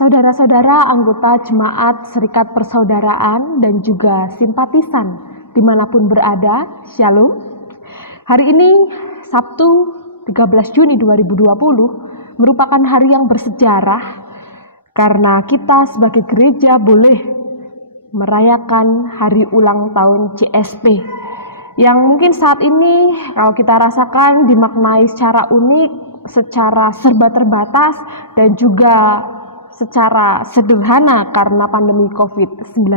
Saudara-saudara anggota Jemaat Serikat Persaudaraan dan juga simpatisan dimanapun berada, Shalom. Hari ini, Sabtu 13 Juni 2020, merupakan hari yang bersejarah karena kita sebagai gereja boleh merayakan hari ulang tahun CSP yang mungkin saat ini kalau kita rasakan dimaknai secara unik, secara serba terbatas dan juga secara sederhana karena pandemi COVID-19.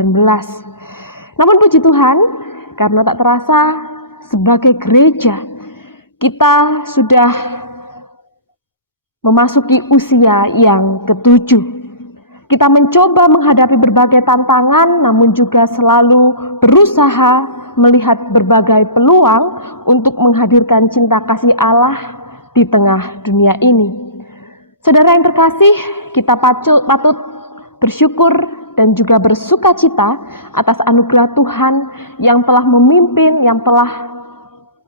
Namun puji Tuhan, karena tak terasa sebagai gereja, kita sudah memasuki usia yang ke-7. Kita mencoba menghadapi berbagai tantangan, namun juga selalu berusaha melihat berbagai peluang untuk menghadirkan cinta kasih Allah di tengah dunia ini. Saudara yang terkasih, kita patut bersyukur dan juga bersuka cita atas anugerah Tuhan yang telah memimpin, yang telah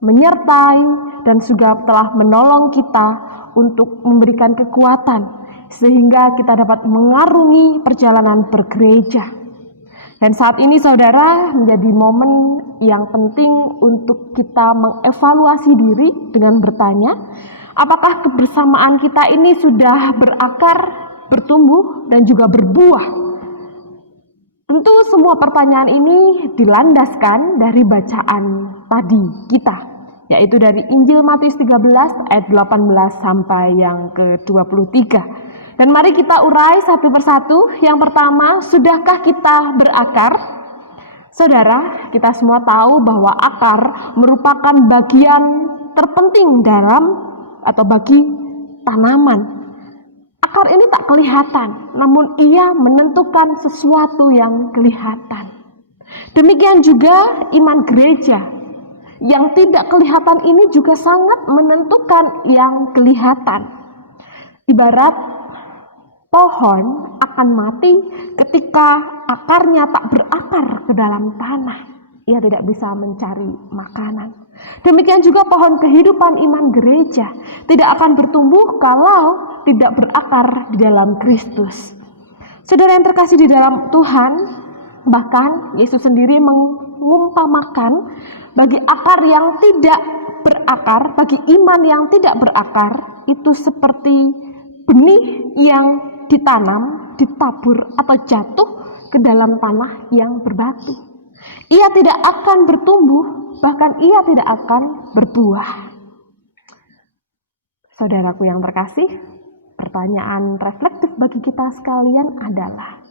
menyertai, dan juga telah menolong kita untuk memberikan kekuatan sehingga kita dapat mengarungi perjalanan bergereja. Dan saat ini saudara menjadi momen yang penting untuk kita mengevaluasi diri dengan bertanya, apakah kebersamaan kita ini sudah berakar, bertumbuh, dan juga berbuah? Tentu semua pertanyaan ini dilandaskan dari bacaan tadi kita, yaitu dari Injil Matius 13 ayat 18 sampai yang ke-23. Dan mari kita urai satu persatu. Yang pertama, sudahkah kita berakar? Saudara, kita semua tahu bahwa akar merupakan bagian terpenting bagi tanaman. Akar ini tak kelihatan, namun ia menentukan sesuatu yang kelihatan. Demikian juga iman gereja. Yang tidak kelihatan ini juga sangat menentukan yang kelihatan. Ibarat pohon akan mati ketika akarnya tak berakar ke dalam tanah. Ia tidak bisa mencari makanan. Demikian juga pohon kehidupan iman gereja tidak akan bertumbuh kalau tidak berakar di dalam Kristus. Saudara yang terkasih di dalam Tuhan, bahkan Yesus sendiri mengumpamakan bagi akar yang tidak berakar, bagi iman yang tidak berakar, itu seperti benih yang ditanam, ditabur atau jatuh ke dalam tanah yang berbatu. Ia tidak akan bertumbuh, bahkan ia tidak akan berbuah. Saudaraku yang terkasih, pertanyaan reflektif bagi kita sekalian adalah,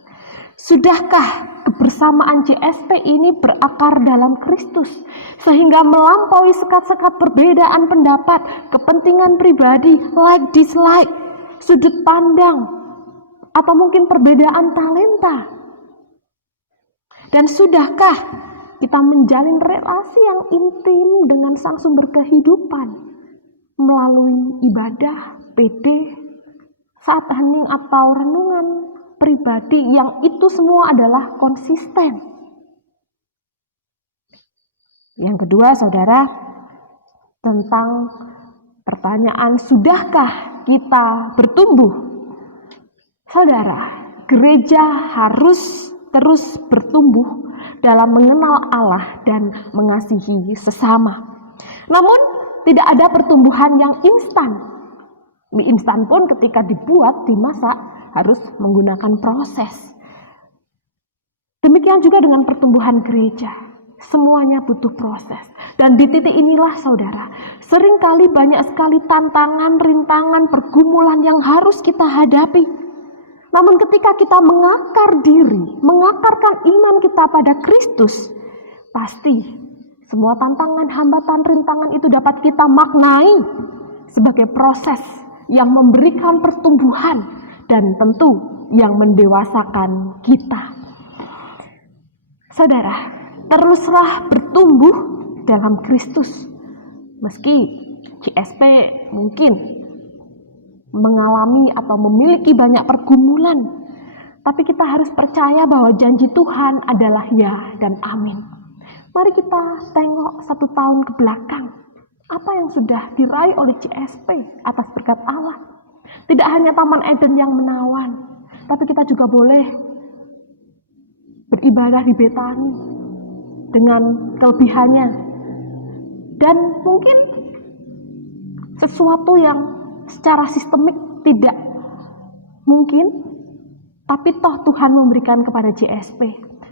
sudahkah kebersamaan CSP ini berakar dalam Kristus sehingga melampaui sekat-sekat perbedaan pendapat, kepentingan pribadi, like dislike, sudut pandang, atau mungkin perbedaan talenta? Dan sudahkah kita menjalin relasi yang intim dengan Sang Sumber kehidupan melalui ibadah, PD, saat hening atau renungan pribadi yang itu semua adalah konsisten? Yang kedua, saudara, tentang pertanyaan sudahkah kita bertumbuh? Saudara, gereja harus terus bertumbuh dalam mengenal Allah dan mengasihi sesama. Namun, tidak ada pertumbuhan yang instan. Mie instan pun ketika dibuat, dimasak, harus menggunakan proses. Demikian juga dengan pertumbuhan gereja. Semuanya butuh proses. Dan di titik inilah saudara, seringkali banyak sekali tantangan, rintangan, pergumulan yang harus kita hadapi. Namun ketika kita mengakar diri, mengakarkan iman kita pada Kristus, pasti semua tantangan, hambatan, rintangan itu dapat kita maknai sebagai proses yang memberikan pertumbuhan dan tentu yang mendewasakan kita. Saudara, teruslah bertumbuh dalam Kristus. Meski CSP mungkin mengalami atau memiliki banyak pergumulan, tapi kita harus percaya bahwa janji Tuhan adalah ya dan amin. Mari kita tengok 1 tahun ke belakang, apa yang sudah diraih oleh CSP atas berkat Allah. Tidak hanya Taman Eden yang menawan, tapi kita juga boleh beribadah di Betani dengan kelebihannya. Dan mungkin sesuatu yang secara sistemik tidak mungkin, tapi toh Tuhan memberikan kepada JSP.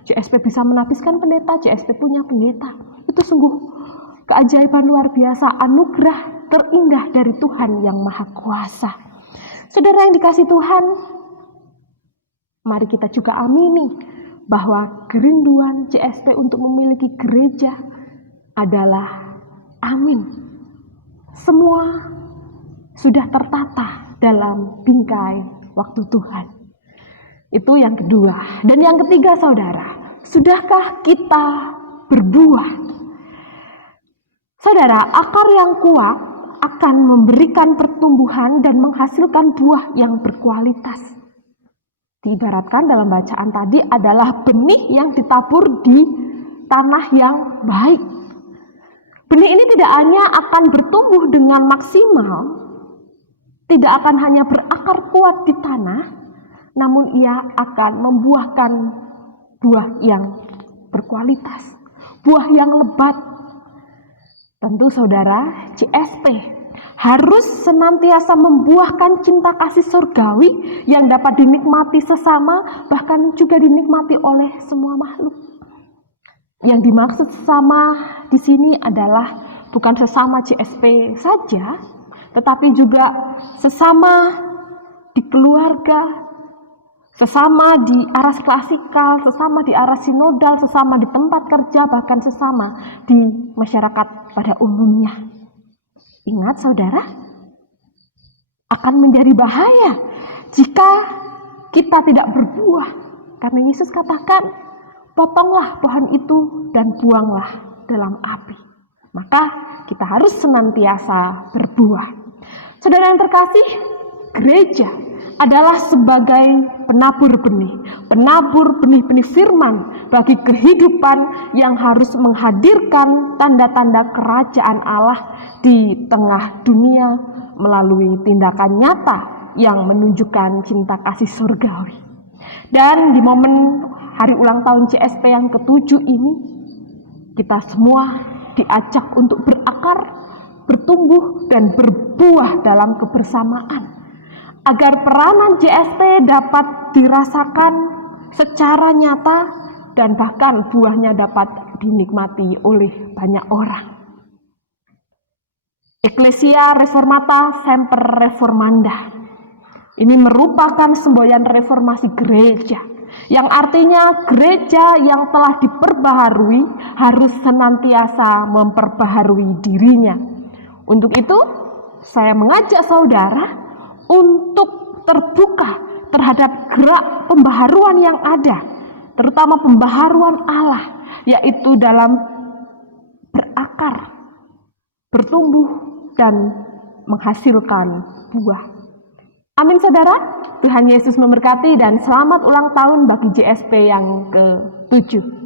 JSP bisa menapiskan pendeta, JSP punya pendeta. Itu sungguh keajaiban luar biasa, anugerah terindah dari Tuhan yang Maha Kuasa. Saudara yang dikasihi Tuhan, mari kita juga amini bahwa kerinduan JSP untuk memiliki gereja adalah amin. Semua sudah tertata dalam bingkai waktu Tuhan. Itu yang kedua. Dan yang ketiga, saudara, sudahkah kita berbuah? Saudara, akar yang kuat akan memberikan pertumbuhan dan menghasilkan buah yang berkualitas. Diibaratkan dalam bacaan tadi adalah benih yang ditabur di tanah yang baik. Benih ini tidak hanya akan bertumbuh dengan maksimal, tidak akan hanya berakar kuat di tanah, namun ia akan membuahkan buah yang berkualitas, buah yang lebat. Tentu saudara, JSP harus senantiasa membuahkan cinta kasih surgawi yang dapat dinikmati sesama, bahkan juga dinikmati oleh semua makhluk. Yang dimaksud sesama di sini adalah bukan sesama JSP saja, tetapi juga sesama di keluarga, sesama di aras klasikal, sesama di aras sinodal, sesama di tempat kerja, bahkan sesama di masyarakat pada umumnya. Ingat saudara, akan menjadi bahaya jika kita tidak berbuah. Karena Yesus katakan, potonglah pohon itu dan buanglah dalam api. Maka kita harus senantiasa berbuah. Saudara yang terkasih, gereja adalah sebagai penabur benih-benih firman bagi kehidupan yang harus menghadirkan tanda-tanda kerajaan Allah di tengah dunia melalui tindakan nyata yang menunjukkan cinta kasih surgawi. Dan di momen hari ulang tahun JSP yang ke-7 ini, kita semua diajak untuk berakar, bertumbuh, dan berbuah dalam kebersamaan, agar peranan JSP dapat dirasakan secara nyata dan bahkan buahnya dapat dinikmati oleh banyak orang. Ecclesia Reformata Semper Reformanda. Ini merupakan semboyan reformasi gereja, yang artinya gereja yang telah diperbaharui harus senantiasa memperbaharui dirinya. Untuk itu, saya mengajak saudara untuk terbuka terhadap gerak pembaharuan yang ada, terutama pembaharuan Allah, yaitu dalam berakar, bertumbuh, dan menghasilkan buah. Amin saudara, Tuhan Yesus memberkati dan selamat ulang tahun bagi JSP yang ke-7.